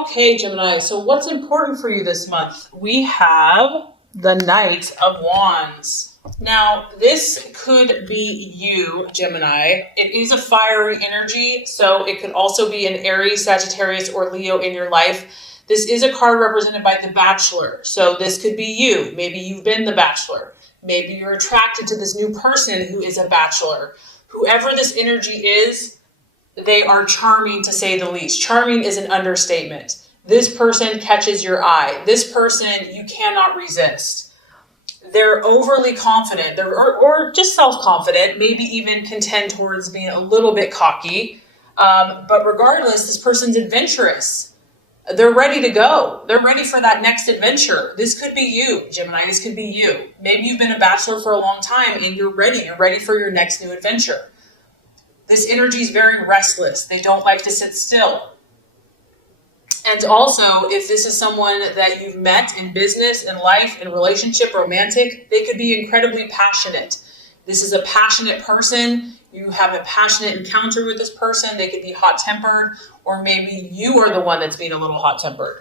Okay, Gemini, so what's important for you this month? We have the Knight of Wands. Now, this could be you, Gemini. It is a fiery energy, so it could also be an Aries, Sagittarius, or Leo in your life. This is a card represented by the Bachelor, so this could be you. Maybe you've been the Bachelor. Maybe you're attracted to this new person who is a Bachelor. Whoever this energy is, they are charming, to say the least. Charming is an understatement. This person catches your eye. This person you cannot resist. They're overly confident, or just self-confident, maybe even can tend towards being a little bit cocky. But regardless, this person's adventurous. They're ready to go. They're ready for that next adventure. This could be you, Gemini. This could be you. Maybe you've been a Bachelor for a long time and you're ready. You're ready for your next new adventure. This energy is very restless. They don't like to sit still. And also, if this is someone that you've met in business, in life, in relationship, romantic, they could be incredibly passionate. This is a passionate person. You have a passionate encounter with this person. They could be hot-tempered, or maybe you are the one that's being a little hot-tempered.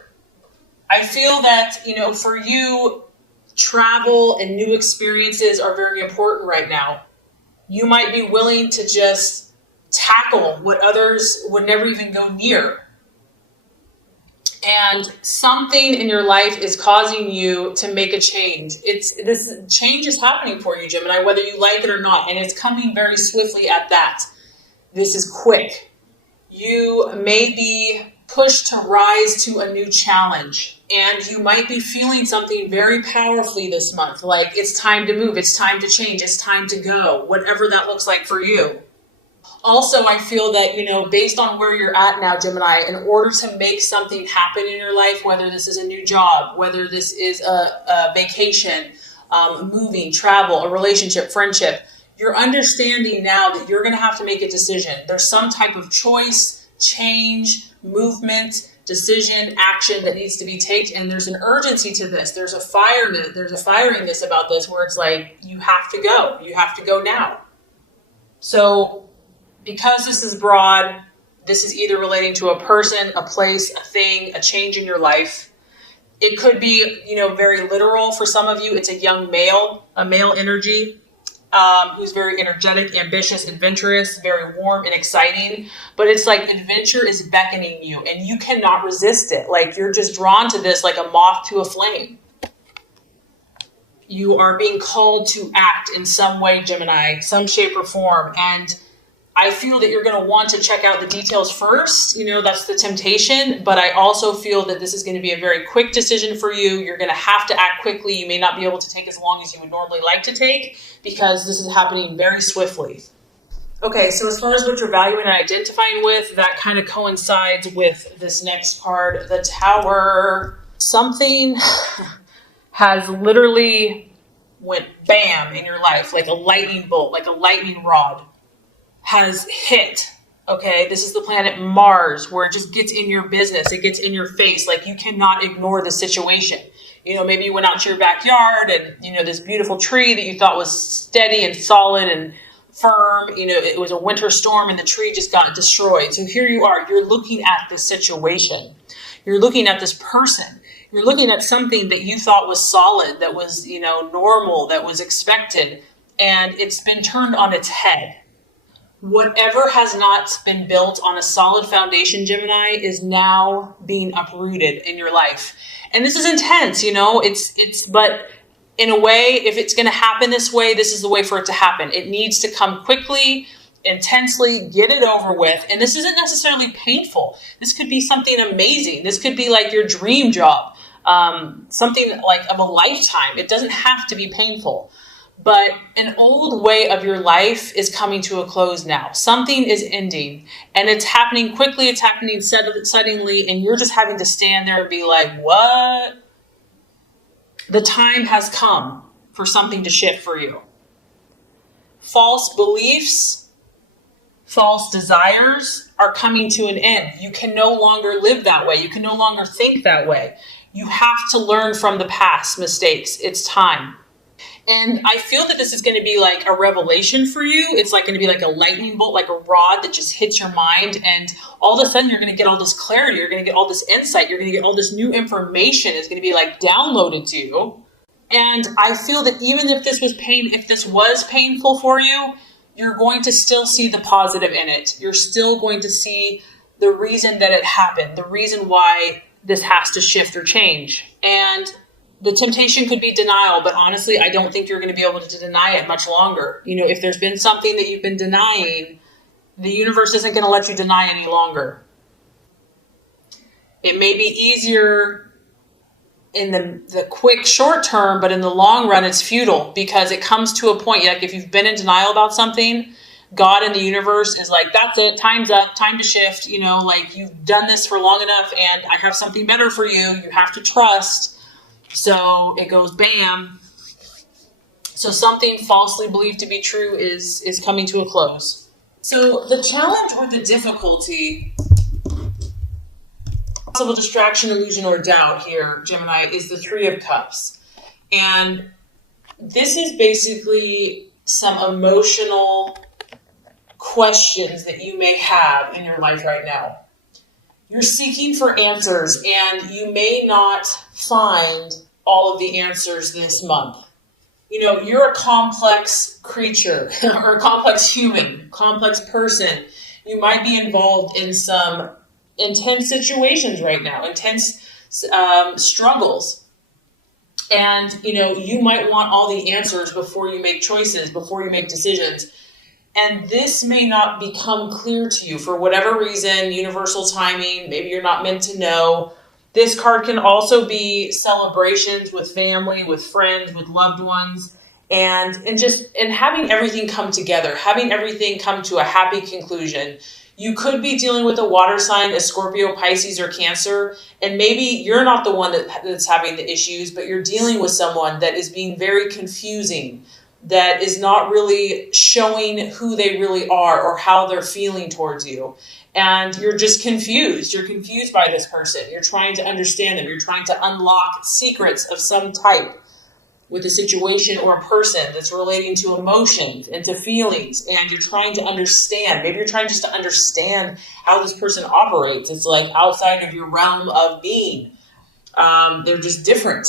I feel that, for you, travel and new experiences are very important right now. You might be willing to just tackle what others would never even go near. And something in your life is causing you to make a change. This change is happening for you, Gemini, whether you like it or not, and it's coming very swiftly at that. This is quick. You may be pushed to rise to a new challenge, and you might be feeling something very powerfully this month, like it's time to move, it's time to change, it's time to go, whatever that looks like for you. Also, I feel that, based on where you're at now, Gemini, in order to make something happen in your life, whether this is a new job, whether this is a vacation, moving, travel, a relationship, friendship, you're understanding now that you're going to have to make a decision. There's some type of choice, change, movement, decision, action that needs to be taken. And there's an urgency to this. There's a firiness about this where it's like, you have to go. You have to go now. So, because this is broad, this is either relating to a person, a place, a thing, a change in your life. It could be, very literal for some of you. It's a young male, a male energy, who's very energetic, ambitious, adventurous, very warm and exciting. But it's like adventure is beckoning you and you cannot resist it. Like you're just drawn to this like a moth to a flame. You are being called to act in some way, Gemini, some shape or form. And I feel that you're going to want to check out the details first. That's the temptation. But I also feel that this is going to be a very quick decision for you. You're going to have to act quickly. You may not be able to take as long as you would normally like to take because this is happening very swiftly. Okay, so as far as what you're valuing and identifying with, that kind of coincides with this next card, the Tower. Something has literally went bam in your life, like a lightning bolt, like a lightning rod. Has hit, okay? This is the planet Mars, where it just gets in your business. It gets in your face. Like you cannot ignore the situation. Maybe you went out to your backyard and, this beautiful tree that you thought was steady and solid and firm, it was a winter storm and the tree just got destroyed. So here you are, you're looking at this situation. You're looking at this person. You're looking at something that you thought was solid, that was, normal, that was expected, and it's been turned on its head. Whatever has not been built on a solid foundation, Gemini, is now being uprooted in your life. And this is intense, but in a way, if it's going to happen this way, this is the way for it to happen. It needs to come quickly, intensely, get it over with. And this isn't necessarily painful. This could be something amazing. This could be like your dream job, something like of a lifetime. It doesn't have to be painful. But an old way of your life is coming to a close now. Something is ending and it's happening quickly. It's happening suddenly. And you're just having to stand there and be like, what? The time has come for something to shift for you. False beliefs, false desires are coming to an end. You can no longer live that way. You can no longer think that way. You have to learn from the past mistakes. It's time. And I feel that this is going to be like a revelation for you. It's like going to be like a lightning bolt, like a rod that just hits your mind. And all of a sudden you're going to get all this clarity. You're going to get all this insight. You're going to get all this new information. It's going to be like downloaded to you. And I feel that even if this was painful for you, you're going to still see the positive in it. You're still going to see the reason that it happened, the reason why this has to shift or change. And the temptation could be denial, but honestly, I don't think you're going to be able to deny it much longer. If there's been something that you've been denying, the universe isn't going to let you deny any longer. It may be easier in the quick short term, but in the long run, it's futile, because it comes to a point, like if you've been in denial about something, God and the universe is like, that's it, time's up, time to shift, like you've done this for long enough and I have something better for you. You have to trust. So it goes bam. So something falsely believed to be true is coming to a close. So the challenge or the difficulty, possible distraction, illusion, or doubt here, Gemini, is the Three of Cups. And this is basically some emotional questions that you may have in your life right now. You're seeking for answers, and you may not find all of the answers this month. You're a complex creature, or a complex human, complex person. You might be involved in some intense situations right now, intense struggles. And, you might want all the answers before you make choices, before you make decisions. And this may not become clear to you for whatever reason, universal timing, maybe you're not meant to know. This card can also be celebrations with family, with friends, with loved ones, and having everything come together, having everything come to a happy conclusion. You could be dealing with a water sign, a Scorpio, Pisces, or Cancer, and maybe you're not the one that's having the issues, but you're dealing with someone that is being very confusing, that is not really showing who they really are or how they're feeling towards you. And you're just confused. You're confused by this person. You're trying to understand them. You're trying to unlock secrets of some type with a situation or a person that's relating to emotions and to feelings. And you're trying to understand. Maybe you're trying just to understand how this person operates. It's like outside of your realm of being. They're just different.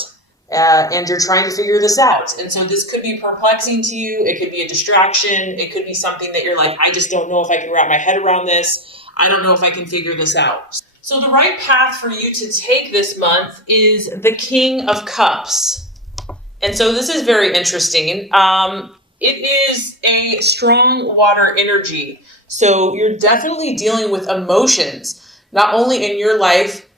And you're trying to figure this out. And so this could be perplexing to you. It could be a distraction. It could be something that you're like, I just don't know if I can wrap my head around this. I don't know if I can figure this out. So the right path for you to take this month is the King of Cups. And so this is very interesting. It is a strong water energy. So you're definitely dealing with emotions, not only in your life,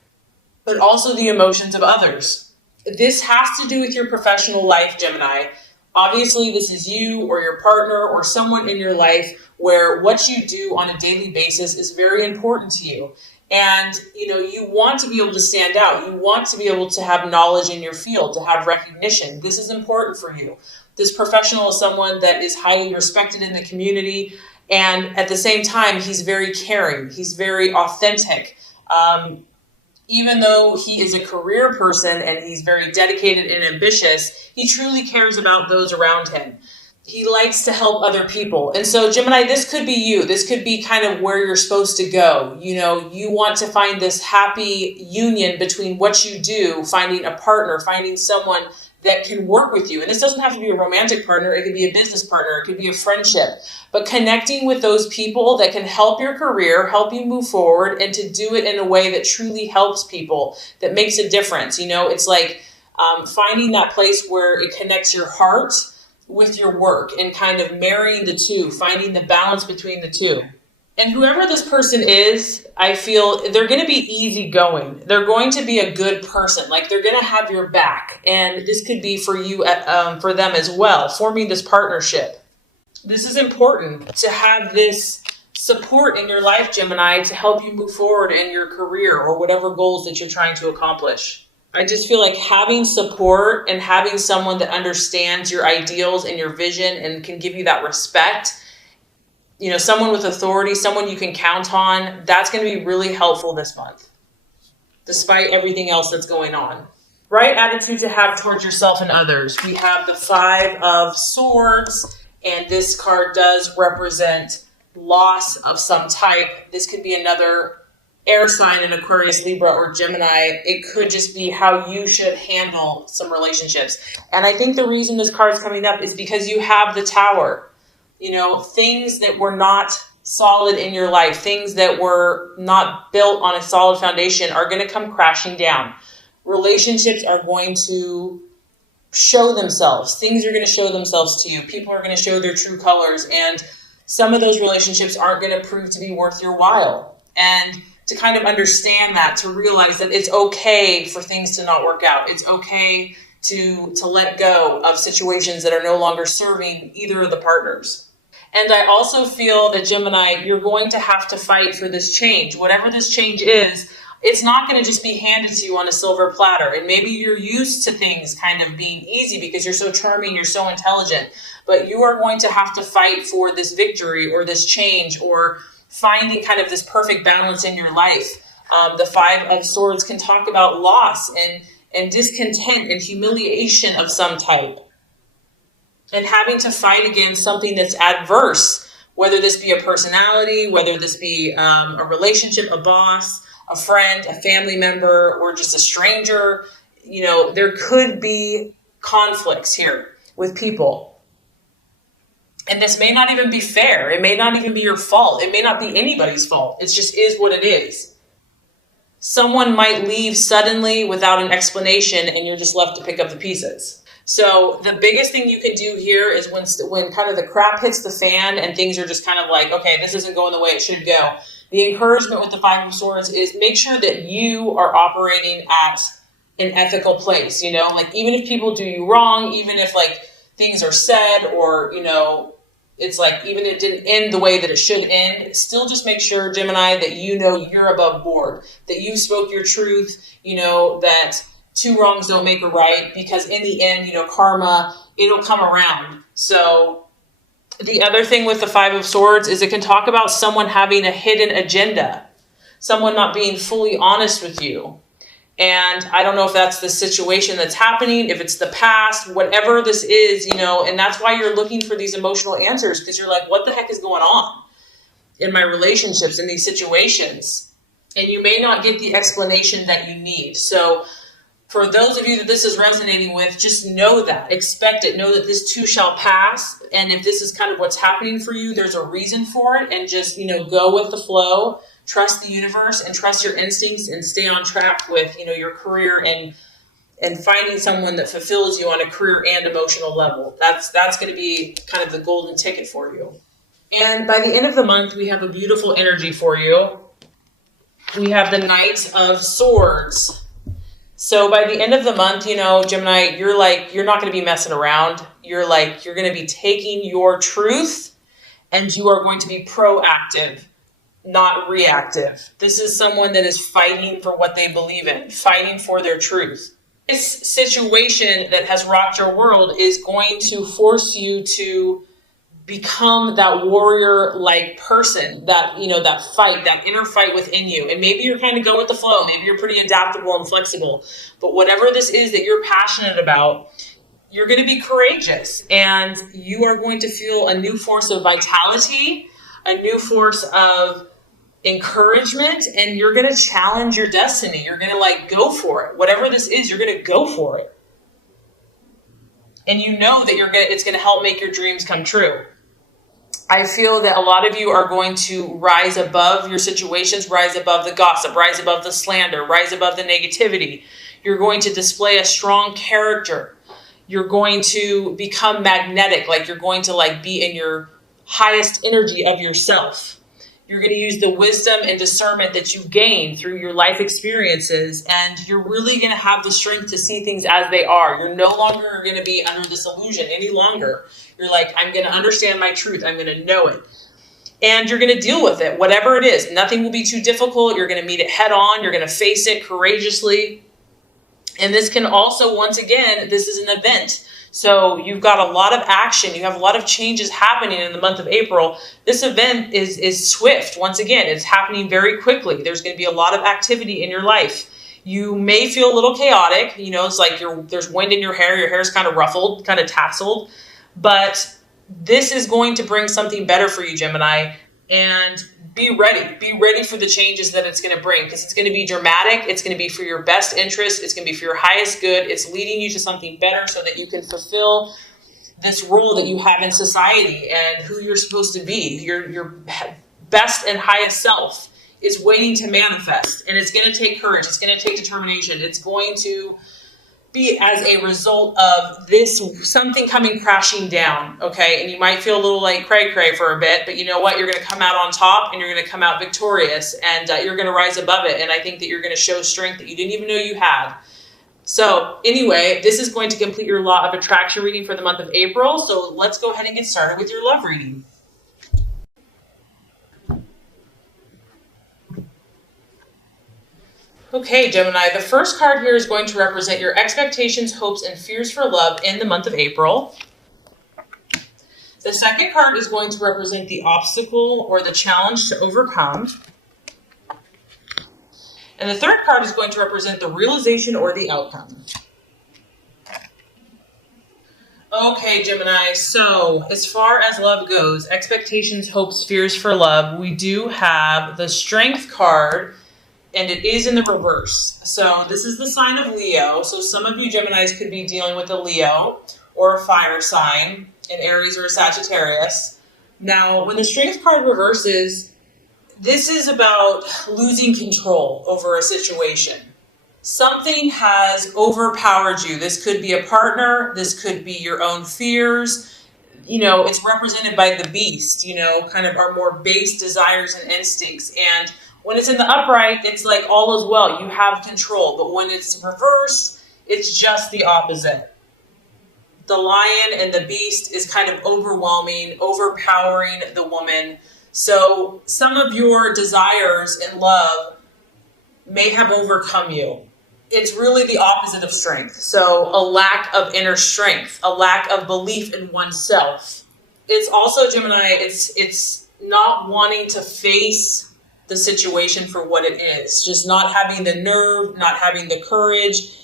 but also the emotions of others. This has to do with your professional life, Gemini. Obviously, this is you or your partner or someone in your life where what you do on a daily basis is very important to you. And, you want to be able to stand out. You want to be able to have knowledge in your field, to have recognition. This is important for you. This professional is someone that is highly respected in the community. And at the same time, he's very caring. He's very authentic. Even though he is a career person and he's very dedicated and ambitious, he truly cares about those around him. He likes to help other people. And so, Gemini, this could be you. This could be kind of where you're supposed to go. You want to find this happy union between what you do, finding a partner, finding someone that can work with you. And this doesn't have to be a romantic partner. It could be a business partner. It could be a friendship. But connecting with those people that can help your career, help you move forward, and to do it in a way that truly helps people, that makes a difference. It's like finding that place where it connects your heart with your work and kind of marrying the two, finding the balance between the two. And whoever this person is, I feel they're going to be easygoing. They're going to be a good person. Like they're going to have your back. And this could be for you, for them as well, forming this partnership. This is important to have this support in your life, Gemini, to help you move forward in your career or whatever goals that you're trying to accomplish. I just feel like having support and having someone that understands your ideals and your vision and can give you that respect, someone with authority, someone you can count on, that's going to be really helpful this month, despite everything else that's going on. right attitude to have towards yourself and others. We have the Five of Swords, and this card does represent loss of some type. This could be another air sign in Aquarius, Libra, or Gemini. It could just be how you should handle some relationships. And I think the reason this card is coming up is because you have the Tower. Things that were not solid in your life, things that were not built on a solid foundation are going to come crashing down. Relationships are going to show themselves. Things are going to show themselves to you. People are going to show their true colors. And some of those relationships aren't going to prove to be worth your while. And to kind of understand that, to realize that it's okay for things to not work out. It's okay to let go of situations that are no longer serving either of the partners. And I also feel that, Gemini, you're going to have to fight for this change. Whatever this change is, it's not going to just be handed to you on a silver platter. And maybe you're used to things kind of being easy because you're so charming, you're so intelligent. But you are going to have to fight for this victory or this change or finding kind of this perfect balance in your life. The Five of Swords can talk about loss and discontent and humiliation of some type. And having to fight against something that's adverse, whether this be a personality, whether this be a relationship, a boss, a friend, a family member, or just a stranger. There could be conflicts here with people. And this may not even be fair. It may not even be your fault. It may not be anybody's fault. It just is what it is. Someone might leave suddenly without an explanation, and you're just left to pick up the pieces. So the biggest thing you can do here is when kind of the crap hits the fan and things are just kind of like, okay, this isn't going the way it should go. The encouragement with the Five of Swords is make sure that you are operating at an ethical place, like even if people do you wrong, even if like things are said or, it's like even if it didn't end the way that it should end, still just make sure, Gemini, that you're above board, that you spoke your truth, that two wrongs don't make a right, because in the end, karma, it'll come around. So the other thing with the Five of Swords is it can talk about someone having a hidden agenda, someone not being fully honest with you. And I don't know if that's the situation that's happening, if it's the past, whatever this is, and that's why you're looking for these emotional answers, because you're like, what the heck is going on in my relationships, in these situations? And you may not get the explanation that you need. So for those of you that this is resonating with, just know that, expect it, know that this too shall pass. And if this is kind of what's happening for you, there's a reason for it, and just, go with the flow. Trust the universe and trust your instincts and stay on track with, your career and finding someone that fulfills you on a career and emotional level. That's going to be kind of the golden ticket for you. And by the end of the month, we have a beautiful energy for you. We have the Knight of Swords. So by the end of the month, Gemini, you're not going to be messing around. You're going to be taking your truth and you are going to be proactive, not reactive. This is someone that is fighting for what they believe in, fighting for their truth. This situation that has rocked your world is going to force you to become that warrior-like person, that fight, that inner fight within you. And maybe you're kind of going with the flow. Maybe you're pretty adaptable and flexible. But whatever this is that you're passionate about, you're going to be courageous. And you are going to feel a new force of vitality, a new force of encouragement, and you're going to challenge your destiny. You're going to go for it. Whatever this is, you're going to go for it. And that it's going to help make your dreams come true. I feel that a lot of you are going to rise above your situations, rise above the gossip, rise above the slander, rise above the negativity. You're going to display a strong character. You're going to become magnetic, you're going to be in your highest energy of yourself. You're going to use the wisdom and discernment that you gain through your life experiences, and you're really going to have the strength to see things as they are. You're no longer going to be under this illusion any longer. You're I'm going to understand my truth. I'm going to know it. And you're going to deal with it, whatever it is. Nothing will be too difficult. You're going to meet it head on. You're going to face it courageously. And this can also, once again, this is an event. So you've got a lot of action. You have a lot of changes happening in the month of April. This event is swift. Once again, it's happening very quickly. There's going to be a lot of activity in your life. You may feel a little chaotic. It's like there's wind in your hair's kind of ruffled, kind of tasseled. But this is going to bring something better for you, Gemini. And be ready. Be ready for the changes that it's going to bring, because it's going to be dramatic. It's going to be for your best interest. It's going to be for your highest good. It's leading you to something better so that you can fulfill this role that you have in society and who you're supposed to be. Your best and highest self is waiting to manifest, and it's going to take courage. It's going to take determination. It's going to be as a result of this something coming crashing down, okay? And you might feel a little like cray for a bit, but you know what? You're going to come out on top, and you're going to come out victorious, and you're going to rise above it. And I think that you're going to show strength that you didn't even know you had. So anyway, this is going to complete your law of attraction reading for the month of April. So let's go ahead and get started with your love reading. Okay, Gemini, the first card here is going to represent your expectations, hopes, and fears for love in the month of April. The second card is going to represent the obstacle or the challenge to overcome. And the third card is going to represent the realization or the outcome. Okay, Gemini, so as far as love goes, expectations, hopes, fears for love, we do have the Strength card, and it is in the reverse. So this is the sign of Leo. So some of you Geminis could be dealing with a Leo or a fire sign, an Aries or a Sagittarius. Now, when the Strength card reverses, this is about losing control over a situation. Something has overpowered you. This could be a partner. This could be your own fears. It's represented by the beast, kind of our more base desires and instincts. And when it's in the upright, it's like all is well. You have control. But when it's reversed, it's just the opposite. The lion and the beast is kind of overwhelming, overpowering the woman. So some of your desires in love may have overcome you. It's really the opposite of strength. So a lack of inner strength, a lack of belief in oneself. It's also, Gemini, it's not wanting to face the situation for what it is. Just not having the nerve, not having the courage.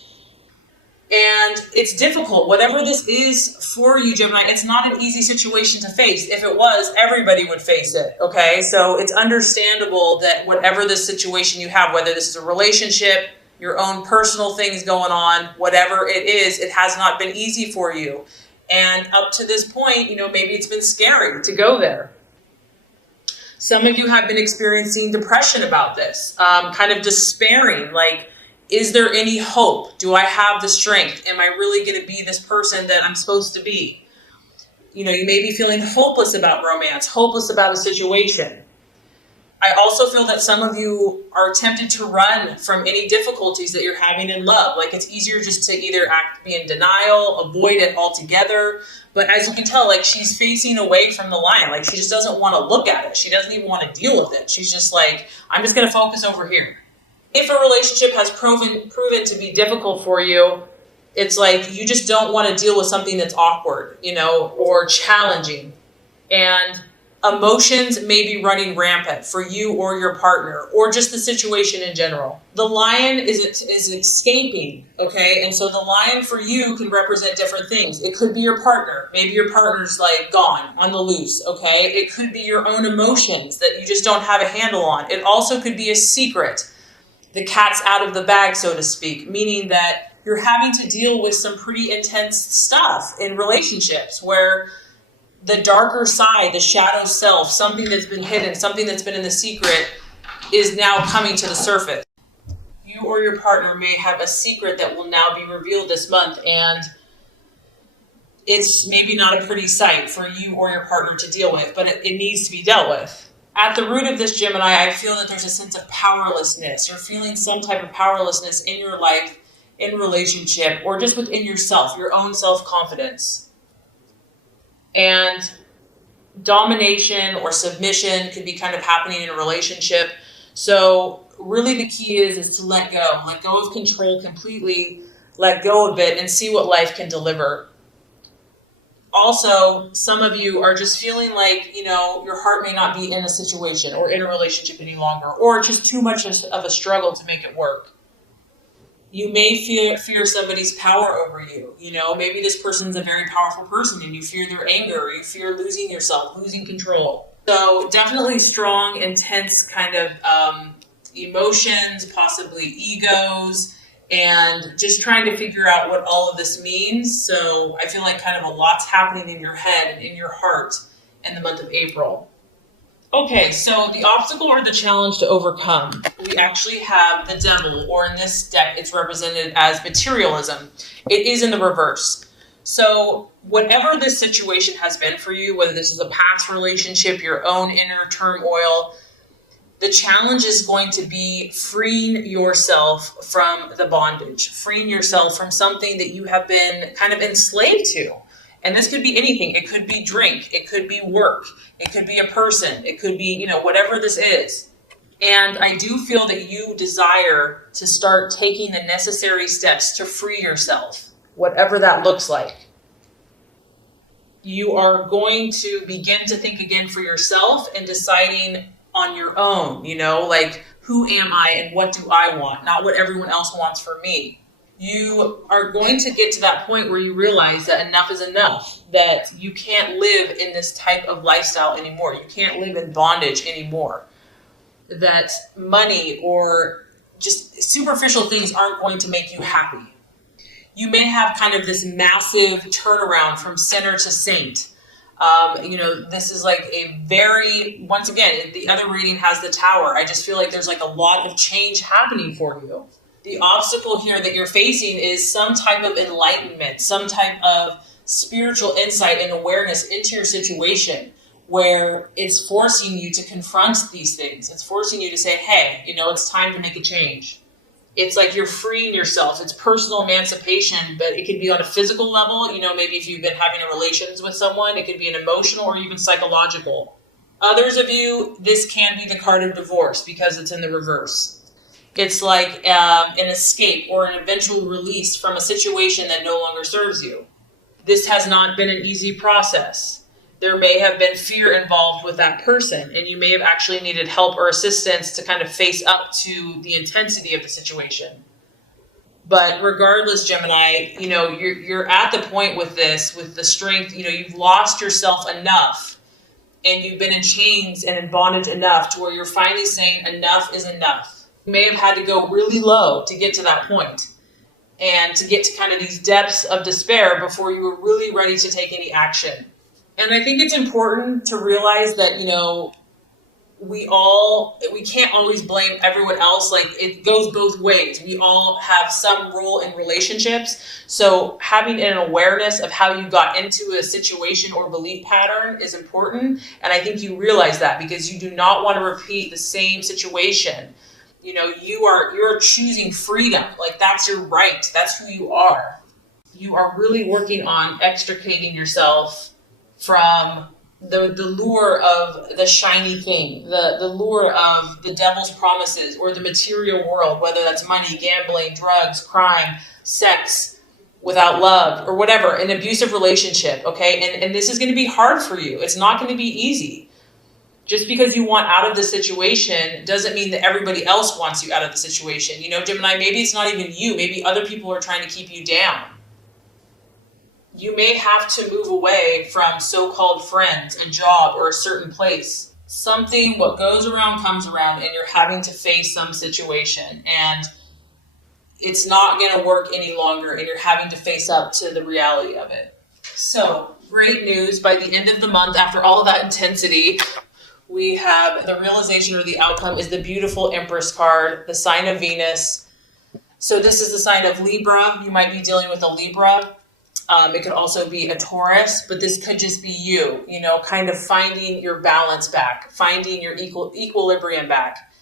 And it's difficult. Whatever this is for you, Gemini, it's not an easy situation to face. If it was, everybody would face it, okay? So it's understandable that whatever the situation you have, whether this is a relationship, your own personal things going on, whatever it is, it has not been easy for you. And up to this point, maybe it's been scary to go there. Some of you have been experiencing depression about this, kind of despairing, like, is there any hope? Do I have the strength? Am I really going to be this person that I'm supposed to be? You may be feeling hopeless about romance, hopeless about a situation. I also feel that some of you are tempted to run from any difficulties that you're having in love. Like, it's easier just to either be in denial, avoid it altogether. But as you can tell, like, she's facing away from the lion. Like, she just doesn't want to look at it. She doesn't even want to deal with it. She's just like, I'm just going to focus over here. If a relationship has proven to be difficult for you, it's like you just don't want to deal with something that's awkward, or challenging. And emotions may be running rampant for you or your partner, or just the situation in general. The lion is escaping, okay? And so the lion for you can represent different things. It could be your partner. Maybe your partner's like gone, on the loose, okay? It could be your own emotions that you just don't have a handle on. It also could be a secret. The cat's out of the bag, so to speak, meaning that you're having to deal with some pretty intense stuff in relationships where the darker side, the shadow self, something that's been hidden, something that's been in the secret is now coming to the surface. You or your partner may have a secret that will now be revealed this month, and it's maybe not a pretty sight for you or your partner to deal with, but it needs to be dealt with. At the root of this, Gemini, I feel that there's a sense of powerlessness. You're feeling some type of powerlessness in your life, in relationship, or just within yourself, your own self-confidence. And domination or submission could be kind of happening in a relationship. So really the key is to let go of control completely, let go of it, and see what life can deliver. Also, some of you are just feeling like, your heart may not be in a situation or in a relationship any longer, or just too much of a struggle to make it work. You may fear somebody's power over you. Maybe this person's a very powerful person and you fear their anger, or you fear losing yourself, losing control. So definitely strong, intense kind of emotions, possibly egos, and just trying to figure out what all of this means. So I feel like kind of a lot's happening in your head and in your heart in the month of April. Okay, so the obstacle or the challenge to overcome, we actually have the devil, or in this deck, it's represented as materialism. It is in the reverse. So whatever this situation has been for you, whether this is a past relationship, your own inner turmoil, the challenge is going to be freeing yourself from the bondage, freeing yourself from something that you have been kind of enslaved to. And this could be anything. It could be drink. It could be work. It could be a person. It could be, whatever this is. And I do feel that you desire to start taking the necessary steps to free yourself, whatever that looks like. You are going to begin to think again for yourself and deciding on your own, like, who am I and what do I want? Not what everyone else wants for me. You are going to get to that point where you realize that enough is enough, that you can't live in this type of lifestyle anymore. You can't live in bondage anymore. That money or just superficial things aren't going to make you happy. You may have kind of this massive turnaround from sinner to saint. This is like a very, once again, the other reading has the Tower. I just feel like there's like a lot of change happening for you. The obstacle here that you're facing is some type of enlightenment, some type of spiritual insight and awareness into your situation, where it's forcing you to confront these things. It's forcing you to say, hey, it's time to make a change. It's like you're freeing yourself. It's personal emancipation, but it could be on a physical level. Maybe if you've been having relations with someone, it could be an emotional or even psychological. Others of you, this can be the card of divorce because it's in the reverse. It's like an escape or an eventual release from a situation that no longer serves you. This has not been an easy process. There may have been fear involved with that person, and you may have actually needed help or assistance to kind of face up to the intensity of the situation. But regardless, Gemini, you're at the point with this, with the strength, you've lost yourself enough, and you've been in chains and in bondage enough to where you're finally saying enough is enough. You may have had to go really low to get to that point and to get to kind of these depths of despair before you were really ready to take any action. And I think it's important to realize that, we can't always blame everyone else. Like, it goes both ways. We all have some role in relationships. So having an awareness of how you got into a situation or belief pattern is important. And I think you realize that because you do not want to repeat the same situation. You're choosing freedom. Like, that's your right. That's who you are. You are really working on extricating yourself from the lure of the shiny thing, the lure of the devil's promises or the material world, whether that's money, gambling, drugs, crime, sex without love, or whatever, an abusive relationship, okay? And this is going to be hard for you. It's not going to be easy. Just because you want out of the situation doesn't mean that everybody else wants you out of the situation. Gemini, maybe it's not even you. Maybe other people are trying to keep you down. You may have to move away from so-called friends, a job, or a certain place. What goes around comes around, and you're having to face some situation. And it's not going to work any longer, and you're having to face up to the reality of it. So, great news. By the end of the month, after all of that intensity, we have the realization or the outcome is the beautiful Empress card, the sign of Venus. So this is the sign of Libra. You might be dealing with a Libra. It could also be a Taurus, but this could just be you, kind of finding your balance back, finding your equilibrium back.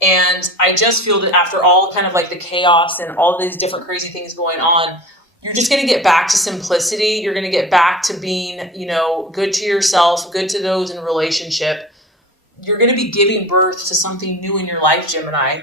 And I just feel that after all kind of like the chaos and all these different crazy things going on, you're just going to get back to simplicity. You're going to get back to being, good to yourself, good to those in a relationship. You're going to be giving birth to something new in your life, Gemini.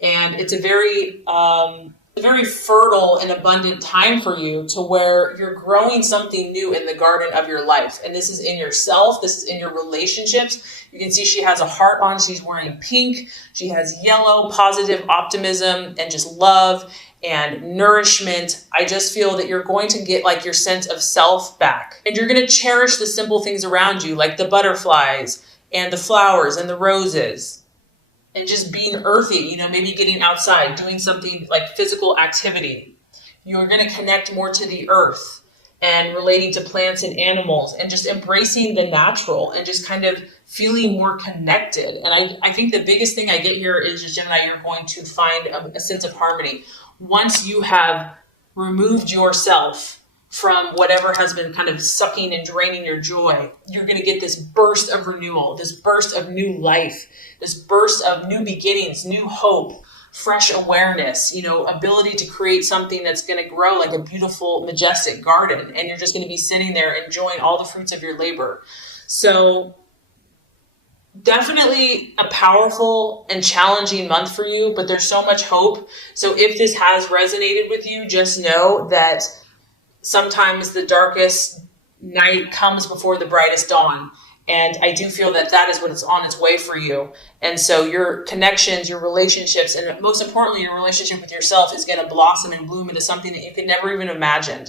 And it's a very fertile and abundant time for you to where you're growing something new in the garden of your life. And this is in yourself. This is in your relationships. You can see she has a heart on. She's wearing pink. She has yellow, positive optimism and just love. and nourishment. I just feel that you're going to get like your sense of self back, and you're going to cherish the simple things around you, like the butterflies and the flowers and the roses, and just being earthy, maybe getting outside, doing something like physical activity. You're going to connect more to the earth and relating to plants and animals and just embracing the natural and just kind of feeling more connected. And I think the biggest thing I get here is just, Gemini, you're going to find a sense of harmony. Once you have removed yourself from whatever has been kind of sucking and draining your joy, you're going to get this burst of renewal, this burst of new life, this burst of new beginnings, new hope, fresh awareness, ability to create something that's going to grow like a beautiful, majestic garden. And you're just going to be sitting there enjoying all the fruits of your labor. So definitely a powerful and challenging month for you, but there's so much hope. So if this has resonated with you, just know that sometimes the darkest night comes before the brightest dawn. And I do feel that that is what is on its way for you. And so your connections, your relationships, and most importantly, your relationship with yourself is going to blossom and bloom into something that you could never even imagine.